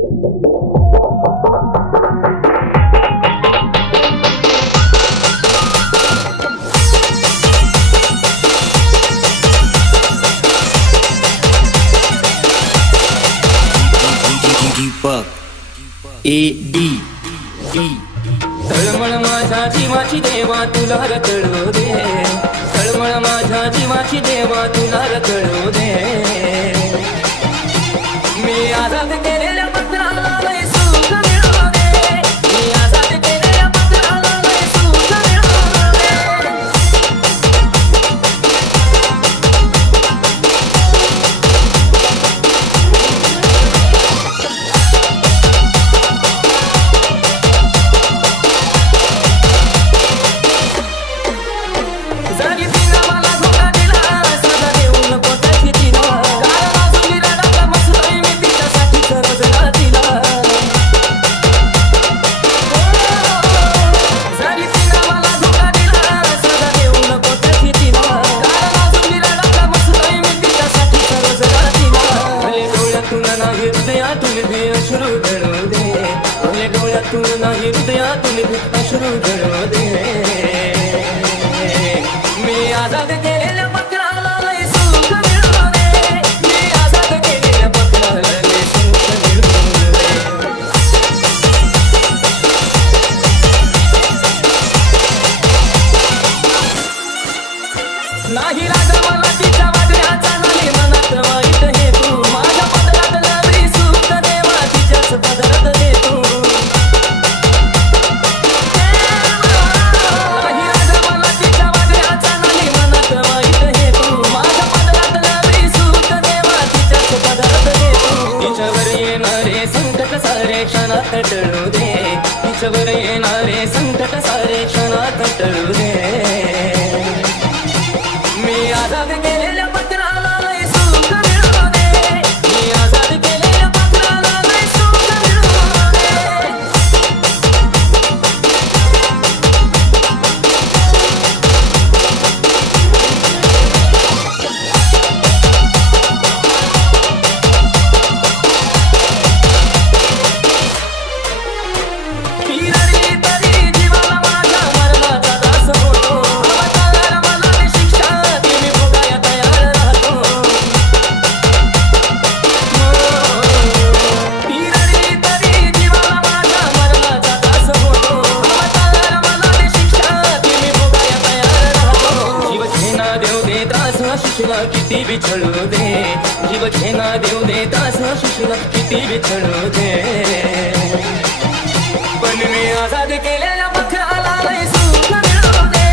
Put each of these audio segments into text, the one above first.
Deepak AD तळमळ माझ्या जीवाची देवा तुला रतळू दे, तळमळ माझ्या जीवाची देवा तुला रतळू दे. मी आजाद केलेल्या पत्राला लय सुख मिळू दे, मी आजाद केलेल्या पत्राला लय सुख मिळू दे. जागी तिनं मला धोका दिला, साधा देऊ नको त्याची तिला. काल बाजूली रडायला बसलोय मी तिच्यासाठी खरंच तिला. जागी तिनं मला धोका दिला, साधा देऊ नको त्याची तिला. काल बाजूली रडायला बसलोय मी तिच्यासाठी खरंच तिला. भले डोळ्यातून नाही हृदयातून बी अश्रू गळू दे, भले डोळ्यातून नाही हृदयातून बी अश्रू गळू दे. मी आजाद केलेल्या पत्राला लय सुख मिळू दे, मी आजाद केलेल्या पत्राला लय सुख मिळू दे. नाही राजा मला तिच्या वादळाचा, नाही मनात वाईट हे तू. माझ्या पदरात लावली सुख देवा, तिच्याच पदरात दे तू. नाही राजा मला तिच्या वादळाचा, नाही मनात वाईट हे तू. माझ्या पदरात लावली सुख देवा, तिच्याच पदरात दे तू. तिच्यावर येणारे संकट सारे क्षणात टळू दे, तिच्यावर येणारे संकट सारे क्षणात टळू दे. मी आजाद केलेल्या पत्राला लय सुख मिळू दे, मी आजाद केलेल्या पत्राला लय सुख मिळू दे. ही रडली तरी जीवाला माझ्या मरणाचा त्रास होतो. अवतार मला रे शिक्षा ती मी भोगाया तयार राहतो. ही रडली तरी जीवाला माझ्या मरणाचा त्रास होतो. अवतार मला रे शिक्षा ती मी भोगाया तयार राहतो. जीव घेना देऊ दे त्रास शिशला किती बिछळू दे, जीव घेना देऊ दे त्रास शिशला किती बिछळू दे. पण मी आजाद केलेल्या पत्राला लय सुख मिळू दे,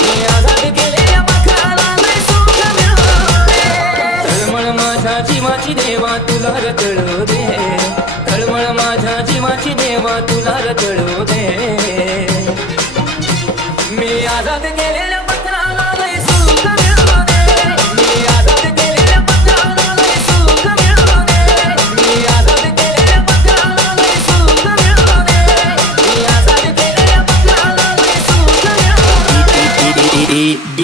मी आजाद केलेल्या पत्राला लय सुख मिळू दे. तळमळ माझ्या जीवाची देवा तुला रतळू दे, तळमळ माझ्या जीवाची देवा तुला रतळू दे. मी आजाद केलेल्या पत्राला लय सुख मिळू दे, मी आजाद केलेल्या पत्राला लय सुख मिळू दे. मी आजाद केलेल्या पत्राला लय सुख मिळू दे, मी आजाद केलेल्या पत्राला लय सुख मिळू दे. AD